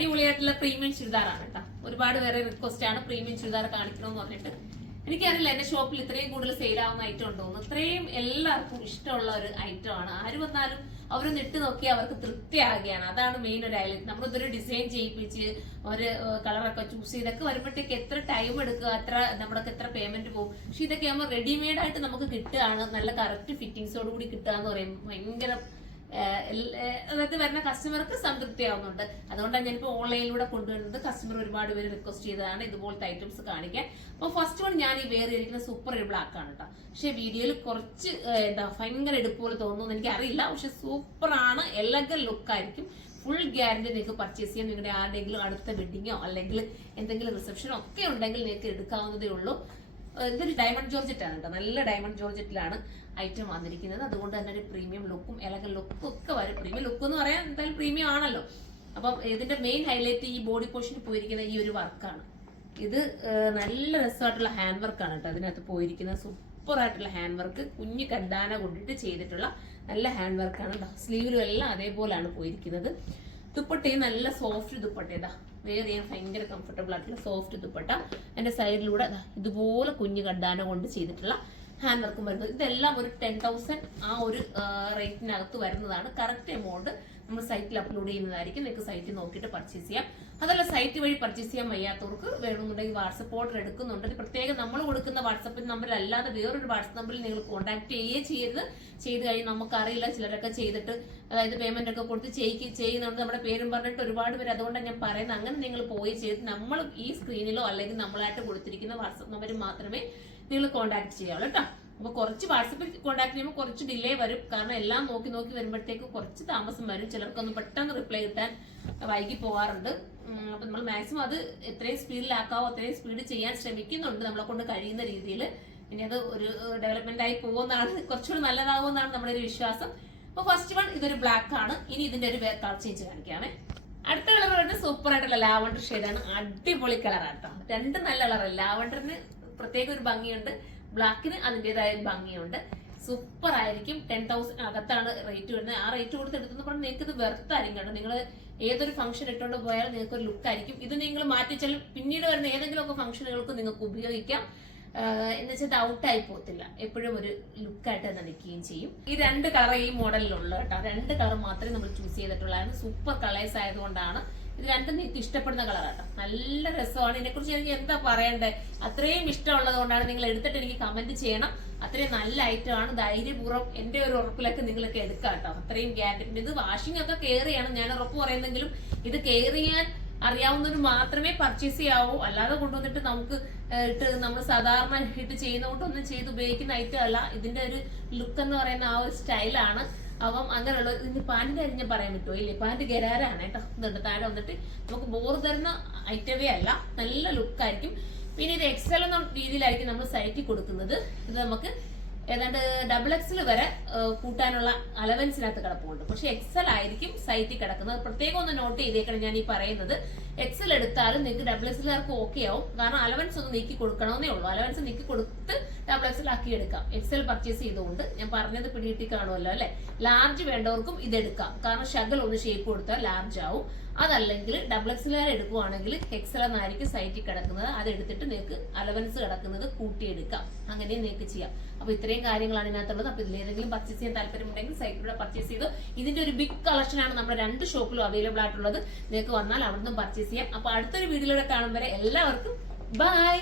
അടിപൊളിയായിട്ടുള്ള പ്രീമിയം ചുരിദാറാണ് കേട്ടോ. ഒരുപാട് പേരെ റിക്വസ്റ്റ് ആണ് പ്രീമിയം ചുരിദാർ കാണിക്കണമെന്ന് പറഞ്ഞിട്ട്. എനിക്കറിയില്ല എന്റെ ഷോപ്പിൽ ഇത്രയും കൂടുതൽ സെയിൽ ആവുന്ന ഐറ്റം ഉണ്ടോ എന്ന്. ഇത്രയും എല്ലാവർക്കും ഇഷ്ടമുള്ള ഒരു ഐറ്റം ആണ്. ആര് വന്നാലും അവരൊന്ന് ഇട്ട് നോക്കി അവർക്ക് തൃപ്തിയാകുകയാണ്. അതാണ് മെയിൻ ഒരു ഹൈലൈറ്റ്. നമ്മളിതൊരു ഡിസൈൻ ചെയ്യിപ്പിച്ച് ഒരു കളറൊക്കെ ചൂസ് ചെയ്തൊക്കെ വരുമ്പോഴത്തേക്ക് എത്ര ടൈം എടുക്കുക, നമ്മളൊക്കെ എത്ര പേയ്മെന്റ് പോകും. പക്ഷെ ഇതൊക്കെ ആകുമ്പോൾ റെഡിമെയ്ഡ് ആയിട്ട് നമുക്ക് കിട്ടുകയാണ്. നല്ല കറക്റ്റ് ഫിറ്റിംഗ്സോട് കൂടി കിട്ടുക എന്ന് പറയുമ്പോൾ ഭയങ്കര അതായത് വരുന്ന കസ്റ്റമർക്ക് സംതൃപ്തി ആവുന്നുണ്ട്. അതുകൊണ്ടാണ് ഞാനിപ്പോ ഓൺലൈനിലൂടെ കൊണ്ടുവരുന്നത്. കസ്റ്റമർ ഒരുപാട് പേര് റിക്വസ്റ്റ് ചെയ്തതാണ് ഇതുപോലത്തെ ഐറ്റംസ് കാണിക്കാൻ. അപ്പൊ ഫസ്റ്റ് വൺ ഞാൻ ഈ വേറെ ഇരിക്കുന്ന സൂപ്പർ ഒരു ബ്ലാക്ക് ആണ് കേട്ടോ. പക്ഷെ വീഡിയോയിൽ കുറച്ച് ഭയങ്കര എടുപ്പ് പോലെ തോന്നുന്നു എനിക്ക് അറിയില്ല. പക്ഷെ സൂപ്പർ ആണ്, എലഗൻ ലുക്ക് ആയിരിക്കും. ഫുൾ ഗ്യാരണ്ടി നിങ്ങൾക്ക് പർച്ചേസ് ചെയ്യാൻ. നിങ്ങളുടെ ആരുടെങ്കിലും അടുത്ത വെഡിങ്ങോ അല്ലെങ്കിൽ എന്തെങ്കിലും റിസപ്ഷനോ ഒക്കെ ഉണ്ടെങ്കിൽ നിങ്ങൾക്ക് എടുക്കാവുന്നതേ ഉള്ളൂ. ഇതൊരു ഡയമണ്ട് ജോർജറ്റ് ആണ് കേട്ടോ. നല്ല ഡയമണ്ട് ജോർജറ്റിലാണ് ഐറ്റം വന്നിരിക്കുന്നത്. അതുകൊണ്ട് തന്നെ ഒരു പ്രീമിയം ലുക്കും എലഗൻ ലുക്കും ഒക്കെ വരും. പ്രീമിയം ലുക്ക് എന്ന് പറയാൻ എന്തായാലും പ്രീമിയം ആണല്ലോ. അപ്പം ഇതിന്റെ മെയിൻ ഹൈലൈറ്റ് ഈ ബോഡി പോർഷനിൽ പോയിരിക്കുന്ന ഈ ഒരു വർക്കാണ്. ഇത് നല്ല രസമായിട്ടുള്ള ഹാൻഡ് വർക്കാണ് കേട്ടോ. അതിനകത്ത് പോയിരിക്കുന്ന സൂപ്പർ ആയിട്ടുള്ള ഹാൻഡ് വർക്ക്, കുഞ്ഞു കണ്ടാന കൊണ്ടിട്ട് ചെയ്തിട്ടുള്ള നല്ല ഹാൻഡ് വർക്കാണ് കേട്ടോ. സ്ലീവിലും എല്ലാം അതേപോലെയാണ് പോയിരിക്കുന്നത്. ദുപ്പട്ടയും നല്ല സോഫ്റ്റ് ദുപ്പട്ട. വേറെ ചെയ്യാൻ ഭയങ്കര കംഫർട്ടബിൾ ആയിട്ടുള്ള സോഫ്റ്റ് ദുപ്പട്ട. അതിന്റെ സൈഡിലൂടെ ഇതുപോലെ കുഞ്ഞു കണ്ടാന കൊണ്ട് ചെയ്തിട്ടുള്ള ഹാൻഡ് വർക്കും വരുന്നത്. ഇതെല്ലാം ഒരു 10,000 ആ ഒരു റേറ്റിനകത്ത് വരുന്നതാണ്. കറക്റ്റ് എമൗണ്ട് നമ്മൾ സൈറ്റിൽ അപ്ലോഡ് ചെയ്യുന്നതായിരിക്കും. നിങ്ങൾക്ക് സൈറ്റിൽ നോക്കിയിട്ട് പർച്ചേസ് ചെയ്യാം. അതല്ല സൈറ്റ് വഴി പർച്ചേസ് ചെയ്യാൻ വയ്യാത്തവർക്ക് വേണമെന്നുണ്ടെങ്കിൽ വാട്സപ്പ് ഓർഡർ എടുക്കുന്നുണ്ട്. പ്രത്യേകം നമ്മൾ കൊടുക്കുന്ന വാട്സപ്പ് നമ്പറിൽ അല്ലാതെ വേറൊരു വാട്സപ്പ് നമ്പറിൽ നിങ്ങൾ കോൺടാക്ട് ചെയ്യരുത്. ചെയ്ത് കഴിഞ്ഞ് നമുക്കറിയില്ല, ചിലരൊക്കെ ചെയ്തിട്ട് അതായത് പേയ്മെന്റ് ഒക്കെ കൊടുത്ത് ചെയ്യുന്നുണ്ട്. നമ്മുടെ പേരും പറഞ്ഞിട്ട് ഒരുപാട് പേര്. അതുകൊണ്ടാണ് ഞാൻ പറയുന്നത്, അങ്ങനെ നിങ്ങൾ പോയി ചെയ്ത് നമ്മൾ ഈ സ്ക്രീനിലോ അല്ലെങ്കിൽ നമ്മളായിട്ട് കൊടുത്തിരിക്കുന്ന വാട്സപ്പ് നമ്പറിൽ മാത്രമേ നിങ്ങൾ കോൺടാക്ട് ചെയ്യാവുള്ളൂ കേട്ടോ. അപ്പൊ കുറച്ച് വാട്സപ്പിൽ കോൺടാക്ട് ചെയ്യുമ്പോൾ കുറച്ച് ഡിലേ വരും. കാരണം എല്ലാം നോക്കി വരുമ്പോഴത്തേക്ക് കുറച്ച് താമസം വരും. ചിലർക്കൊന്ന് പെട്ടെന്ന് റിപ്ലൈ കിട്ടാൻ വൈകി പോകാറുണ്ട്. അപ്പൊ നമ്മൾ മാക്സിമം അത് എത്രയും സ്പീഡിലാക്കാവോ അത്രയും സ്പീഡ് ചെയ്യാൻ ശ്രമിക്കുന്നുണ്ട് നമ്മളെ കൊണ്ട് കഴിയുന്ന രീതിയിൽ. ഇനി അത് ഒരു ഡെവലപ്മെന്റ് ആയി പോകുന്നതാണ്, കുറച്ചുകൂടി നല്ലതാകുമെന്നാണ് നമ്മുടെ ഒരു വിശ്വാസം. അപ്പൊ ഫസ്റ്റ് വൺ ഇതൊരു ബ്ലാക്ക് ആണ്. ഇനി ഇതിന്റെ ഒരു കളർ ചേഞ്ച് കാണിക്കാമേ. അടുത്ത കളർ പറഞ്ഞിട്ട് സൂപ്പർ ആയിട്ടുള്ള ലാവണ്ടർ ഷെയ്ഡാണ്. അടിപൊളി കളറാണ് കേട്ടോ. രണ്ടും നല്ല കളറാണ്. ലാവണ്ടറിന് പ്രത്യേക ഒരു ഭംഗിയുണ്ട്, ബ്ലാക്കിന് അതിന്റേതായ ഒരു ഭംഗിയുണ്ട്. സൂപ്പർ ആയിരിക്കും. 10,000 അകത്താണ് റേറ്റ് വരുന്നത്. ആ റേറ്റ് കൊടുത്ത് എടുത്തെന്ന് പറഞ്ഞാൽ നിങ്ങൾക്ക് ഇത് വെർത്തായിരിക്കും കേട്ടോ. നിങ്ങൾ ഏതൊരു ഫംഗ്ഷൻ ഇട്ടുകൊണ്ട് പോയാലും നിങ്ങൾക്ക് ഒരു ലുക്ക് ആയിരിക്കും. ഇത് നിങ്ങൾ മാറ്റിച്ചാൽ പിന്നീട് വരുന്ന ഏതെങ്കിലുമൊക്കെ ഫംഗ്ഷനുകൾക്ക് നിങ്ങൾക്ക് ഉപയോഗിക്കാം. എന്ന് വെച്ചാൽ ഔട്ടായി പോകത്തില്ല, എപ്പോഴും ഒരു ലുക്കായിട്ട് തന്നെ നിൽക്കുകയും ചെയ്യും. ഈ രണ്ട് കളർ ഈ മോഡലിലുള്ള കേട്ടോ. രണ്ട് കളർ മാത്രമേ നമ്മൾ ചൂസ് ചെയ്തിട്ടുള്ളായിരുന്നു. സൂപ്പർ കളേഴ്സ് ആയതുകൊണ്ടാണ്. ഇത് രണ്ടും നിങ്ങൾക്ക് ഇഷ്ടപ്പെടുന്ന കളറാട്ടോ. നല്ല രസമാണ്. ഇതിനെക്കുറിച്ച് എനിക്ക് എന്താ പറയണ്ടേ, അത്രയും ഇഷ്ടമുള്ളത് കൊണ്ടാണ്. നിങ്ങൾ എടുത്തിട്ട് എനിക്ക് കമന്റ് ചെയ്യണം. അത്രയും നല്ല ഐറ്റം ആണ്. ധൈര്യപൂർവ്വം എന്റെ ഒരു ഉറപ്പിലൊക്കെ നിങ്ങളൊക്കെ എടുക്കാം കേട്ടോ. അത്രയും ഗ്യാരണ്ടി. ഇത് വാഷിംഗ് ഒക്കെ കെയർ ചെയ്യണം, ഞാൻ ഉറപ്പ് പറയുന്നെങ്കിലും ഇത് കെയർ ചെയ്യാൻ അറിയാവുന്നവർ മാത്രമേ പർച്ചേസ് ചെയ്യാവൂ. അല്ലാതെ കൊണ്ടുവന്നിട്ട് നമുക്ക് നമ്മൾ സാധാരണ ഇട്ട് ചെയ്യുന്നതുകൊണ്ടൊന്നും ചെയ്ത് ഉപയോഗിക്കുന്ന ഐറ്റം അല്ല. ഇതിന്റെ ഒരു ലുക്ക് എന്ന് പറയുന്ന ആ ഒരു സ്റ്റൈലാണ്. അപ്പം അങ്ങനെയുള്ള ഇതിന്റെ പാന്റിന്റെ കാര്യം ഞാൻ പറയാൻ പറ്റുമോ? ഇല്ലേ, പാന്റ് ഗരാരാണ് കേട്ടോ. ഇതുണ്ട് താഴെ വന്നിട്ട് നമുക്ക് ബോർ തരുന്ന ഐറ്റമേ അല്ല. നല്ല ലുക്കായിരിക്കും. പിന്നെ ഇത് എക്സൽ എന്ന രീതിയിലായിരിക്കും നമ്മൾ സൈറ്റിൽ കൊടുക്കുന്നത്. ഇത് നമുക്ക് ഏതാണ്ട് XXL വരെ കൂട്ടാനുള്ള അലവൻസിനകത്ത് കിടപ്പുണ്ട്. പക്ഷെ XL ആയിരിക്കും സൈറ്റിൽ കിടക്കുന്നത്. പ്രത്യേകം ഒന്ന് നോട്ട് ചെയ്തേക്കണം ഞാൻ ഈ പറയുന്നത്. XL എടുത്താലും നിങ്ങൾക്ക് XXLകാർക്ക് ഓക്കെ ആവും. കാരണം അലവൻസ് ഒന്ന് നീക്കി കൊടുക്കണമെന്നേ ഉള്ളൂ. അലവൻസ് നീക്കി കൊടുത്ത് XXL ആക്കി എടുക്കാം. XL പർച്ചേസ് ചെയ്തുകൊണ്ട് ഞാൻ പറഞ്ഞത് പിടികിട്ടി കാണുമല്ലോ അല്ലെ. ലാർജ് വേണ്ടവർക്കും ഇതെടുക്കാം. കാരണം ഷഗൽ ഒന്ന് ഷേപ്പ് കൊടുത്താൽ ലാർജ് ആവും. അതല്ലെങ്കിൽ XXL എടുക്കുവാണെങ്കിൽ XL എന്നായിരിക്കും സൈറ്റിൽ കിടക്കുന്നത്. അതെടുത്തിട്ട് നിങ്ങൾക്ക് അലവൻസ് കിടക്കുന്നത് കൂട്ടിയെടുക്കാം. അങ്ങനെ നിങ്ങൾക്ക് ചെയ്യാം. അപ്പൊ ഇത്രയും കാര്യങ്ങളാണ് ഇതിനകത്തുള്ളത്. അപ്പൊ ഇതിലേതെങ്കിലും പർച്ചേസ് ചെയ്യാൻ താല്പര്യമുണ്ടെങ്കിൽ സൈറ്റിലൂടെ പർച്ചേസ് ചെയ്തു. ഇതിന്റെ ഒരു ബിഗ് കളക്ഷൻ ആണ് നമ്മുടെ 2 ഷോപ്പിലും അവൈലബിൾ ആയിട്ടുള്ളത്. നിങ്ങൾക്ക് വന്നാൽ അവിടുന്ന് പർച്ചേസ് ചെയ്യാം. അപ്പൊ അടുത്തൊരു വീഡിയോയിലൂടെ കാണും വരെ എല്ലാവർക്കും ബൈ.